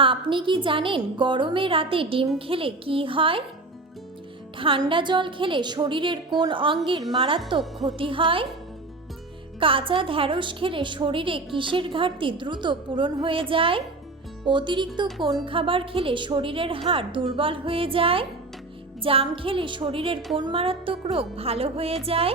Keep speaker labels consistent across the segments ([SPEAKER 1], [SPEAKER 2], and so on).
[SPEAKER 1] আপনি কি জানেন গরমে রাতে ডিম খেলে কি হয়? ঠান্ডা জল খেলে শরীরের কোন অঙ্গের মারাত্মক ক্ষতি হয়? কাঁচা ঢ্যাঁড়স খেলে শরীরে কিসের ঘাটতি দ্রুত পূরণ হয়ে যায়? অতিরিক্ত কোন খাবার খেলে শরীরের হাড় দুর্বল হয়ে যায়? জাম খেলে শরীরের কোন মারাত্মক রোগ ভালো হয়ে যায়?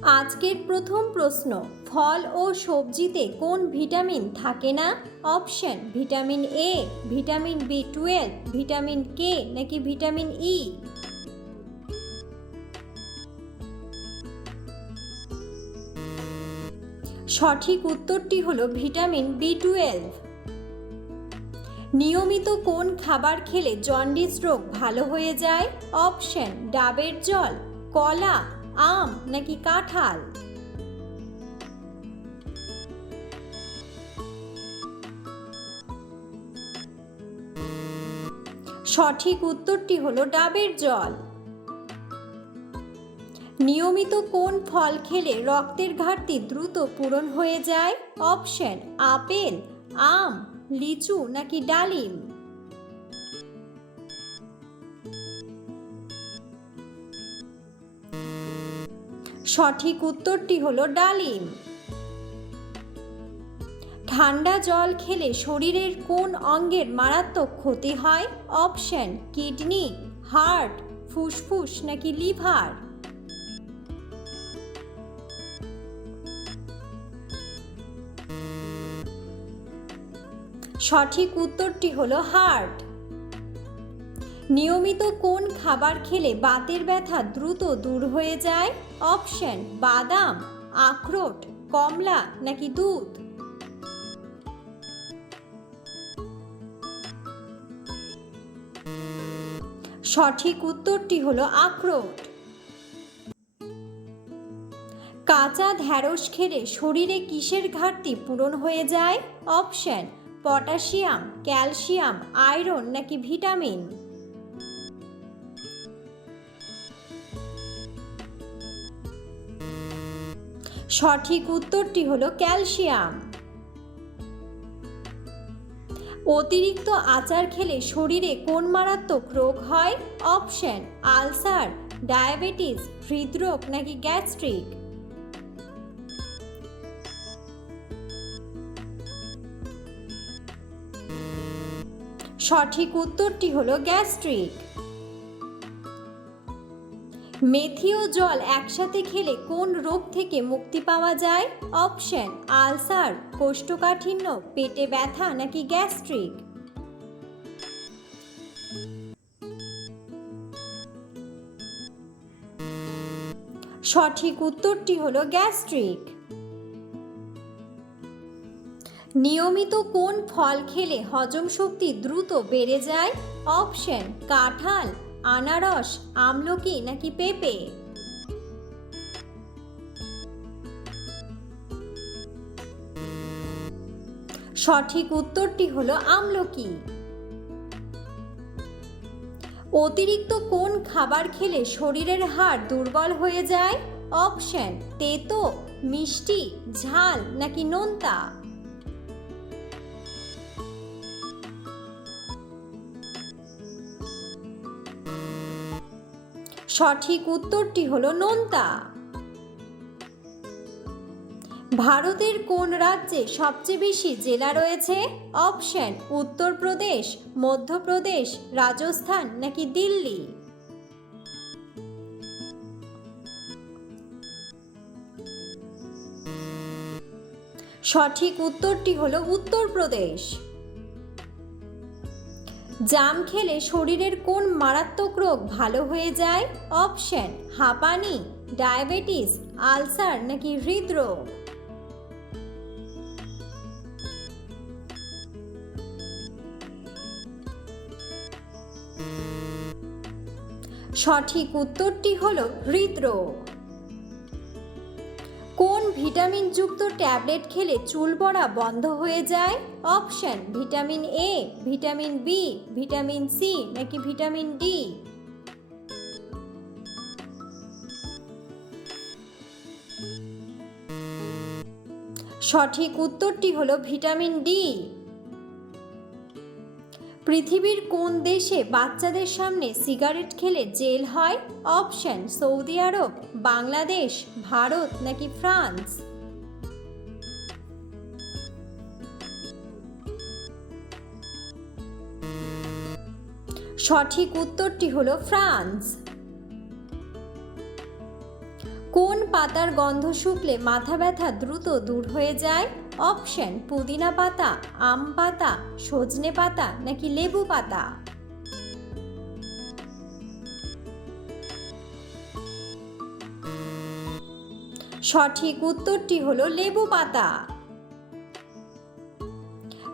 [SPEAKER 1] আজকের প্রথম প্রশ্ন, ফল ও সবজিতে কোন ভিটামিন থাকে না? Option, vitamin A vitamin B twelve vitamin K নাকি ভিটামিন ই সঠিক উত্তরটি হলো ভিটামিন বি টুয়েলভ নিয়মিত কোন খাবার খেলে জন্ডিস রোগ ভালো হয়ে যায়? অপশন, ডাবের জল, কলা আম নাকি কাঁঠাল? সঠিক উত্তরটি হলো ডাবের জল। নিয়মিত কোন ফল খেলে রক্তের ঘাটতি দ্রুত পূরণ হয়ে যায়? অপশন, আপেল, আম, লিচু নাকি ডালিম? সঠিক উত্তরটি হলো ডালিম। ঠান্ডা জল খেলে শরীরের কোন অঙ্গের মারাত্মক ক্ষতি হয়? অপশন, কিডনি, হার্ট, ফুসফুস নাকি লিভার? সঠিক উত্তরটি হলো হার্ট। নিয়মিত কোন খাবার খেলে বাতের ব্যথা দ্রুত দূর হয়ে যায়? অপশন বাদাম, আখরোট, কমলা নাকি দুধ? সঠিক উত্তরটি হলো আখরোট। কাঁচা ঢ্যাঁড়স খেলে শরীরে কিসের ঘাটতি পূরণ হয়ে যায়? অপশন, পটাশিয়াম, ক্যালসিয়াম, আয়রন নাকি ভিটামিন? সঠিক উত্তরটি হলো ক্যালসিয়াম। অতিরিক্ত আচার খেলে শরীরে কোন মারাত্মক রোগ হয়? অপশন, আলসার, ডায়াবেটিস, হৃদরোগ নাকি গ্যাস্ট্রিক? সঠিক উত্তরটি হলো গ্যাস্ট্রিক। মেথি ও জল একসাথে খেলে কোন রোগ থেকে মুক্তি পাওয়া যায়? অপশন, আলসার, কোষ্ঠকাঠিন্য, পেটে ব্যথা নাকি গ্যাস্ট্রিক? সঠিক উত্তরটি হলো গ্যাস্ট্রিক। নিয়মিত কোন ফল খেলে হজম শক্তি দ্রুত বেড়ে যায়? অপশন, কাঁঠাল আনারস, আমলকি নাকি পেঁপে? সঠিক উত্তরটি হলো আমলকি। অতিরিক্ত কোন খাবার খেলে শরীরের হাড় দুর্বল হয়ে যায়? অপশন, তেতো, মিষ্টি, ঝাল নাকি নোনতা? সঠিক উত্তরটি হলো নোনতা। ভারতের কোন রাজ্যে সবচেয়ে বেশি জেলা রয়েছে? অপশন, উত্তরপ্রদেশ, মধ্যপ্রদেশ, রাজস্থান নাকি দিল্লি? সঠিক উত্তরটি হলো উত্তরপ্রদেশ। জাম খেলে শরীরের কোন মারাত্মক রোগ ভালো হয়ে যায়? অপশন, হাঁপানি, ডায়াবেটিস, আলসার নাকি হৃদরোগ? সঠিক উত্তরটি হল হৃদরোগ। ভিটামিনযুক্ত ট্যাবলেট খেলে চুল পড়া বন্ধ হয়ে যায়? Option, vitamin A vitamin B vitamin C নাকি ভিটামিন ডি সঠিক উত্তরটি হলো ভিটামিন ডি পৃথিবীর কোন দেশে বাচ্চাদের সামনে সিগারেট খেলে জেল হয়? Option, Saudi Arab, Bangladesh, Bharat নাকি ফ্রান্স? সঠিক উত্তরটি হলো ফ্রান্স। কোন পাতার গন্ধ শুকলে মাথা ব্যথা দ্রুত দূর হয়ে যায়? অপশন পুদিনা পাতা, আম পাতা, সজনে পাতা নাকি লেবু পাতা? সঠিক উত্তরটি হলো লেবু পাতা।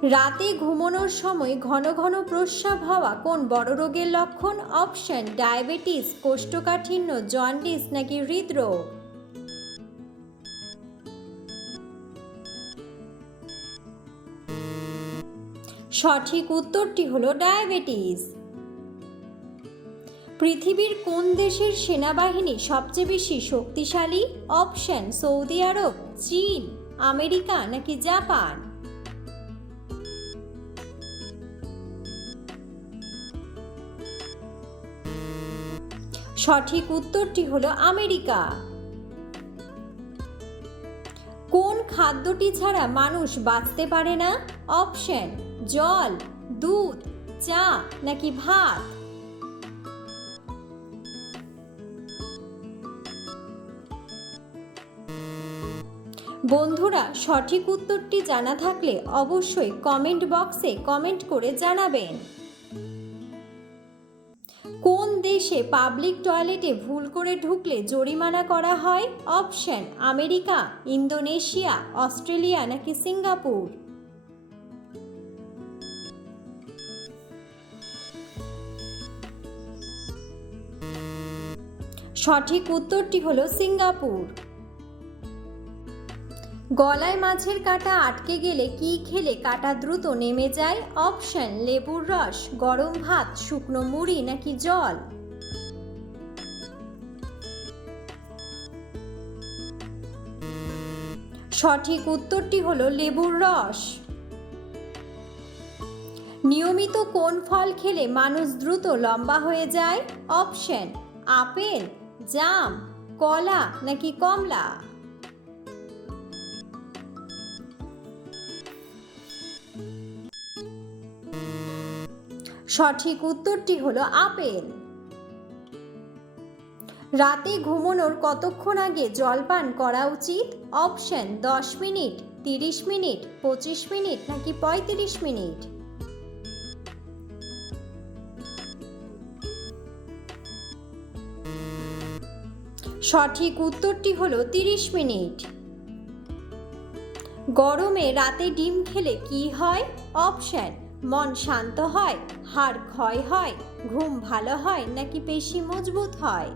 [SPEAKER 1] রাতে ঘুমানোর সময় ঘন ঘন প্রস্রাব হওয়া কোন বড় রোগের লক্ষণ? অপশন ডায়াবেটিস, কোষ্ঠকাঠিন্য, জন্ডিস নাকি হৃদরোগ? সঠিক উত্তরটি হলো ডায়াবেটিস। পৃথিবীর কোন দেশের সেনাবাহিনী সবচেয়ে বেশি শক্তিশালী? অপশন, সৌদি আরব, চীন, আমেরিকা নাকি জাপান? সঠিক উত্তরটি হলো আমেরিকা। কোন খাদ্যটি ছাড়া মানুষ বাঁচতে পারে না? অপশন জল, দুধ, চা নাকি ভাত? বন্ধুরা, সঠিক উত্তরটি জানা থাকলে অবশ্যই কমেন্ট বক্সে কমেন্ট করে জানাবেন। কোন দেশে পাবলিক টয়লেটে ভুল করে ঢুকলে জরিমানা করা হয়? অপশন আমেরিকা, ইন্দোনেশিয়া, অস্ট্রেলিয়া নাকি সিঙ্গাপুর? সঠিক উত্তরটি হলো সিঙ্গাপুর। গলায় মাছের কাঁটা আটকে গেলে কি খেলে কাঁটা দ্রুত নেমে যায়? অপশন, লেবুর রস, গরম ভাত, শুকনো মুড়ি নাকি জল? সঠিক উত্তরটি হলো লেবুর রস। নিয়মিত কোন ফল খেলে মানুষ দ্রুত লম্বা হয়ে যায়? Option, apple. জাম, কলা নাকি কমলা? সঠিক উত্তরটি হলো আপেল। রাতে ঘুমানোর কতক্ষণ আগে জলপান করা উচিত? অপশন, দশ মিনিট, তিরিশ মিনিট, পঁচিশ মিনিট নাকি পঁয়ত্রিশ মিনিট? সঠিক উত্তরটি হলো তিরিশ মিনিট। গরমে রাতে ডিম খেলে কি হয়? অপশন, মন শান্ত হয়, হাড় ক্ষয় হয়, ঘুম ভালো হয় নাকি পেশি মজবুত হয়?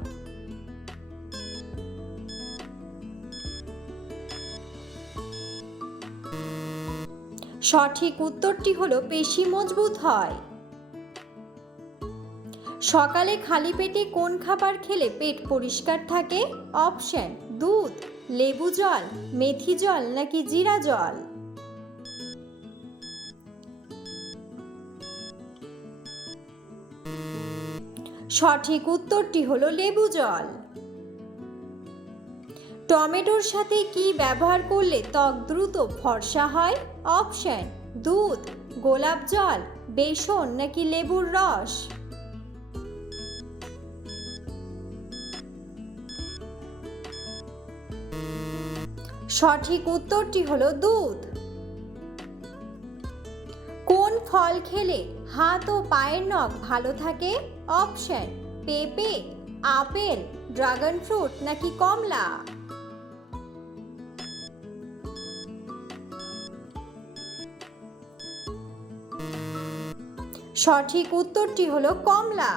[SPEAKER 1] সঠিক উত্তরটি হলো পেশি মজবুত হয়। সকালে খালি পেটে কোন খাবার খেলে পেট পরিষ্কার থাকে? অপশন, দুধ, লেবু জল, মেথি জল নাকি জিরা জল? সঠিক উত্তরটি হলো লেবু জল। টমেটোর সাথে কি ব্যবহার করলে ত্বক দ্রুত ফর্সা হয়? অপশন, দুধ, গোলাপ জল, বেসন নাকি লেবুর রস? সঠিক উত্তরটি হলো দুধ। কোন ফল খেলে হাত ও পায়ের নখ ভালো থাকে? অপশন, পেঁপে, আপেল, ড্রাগন ফ্রুট নাকি কমলা? সঠিক উত্তরটি হলো কমলা।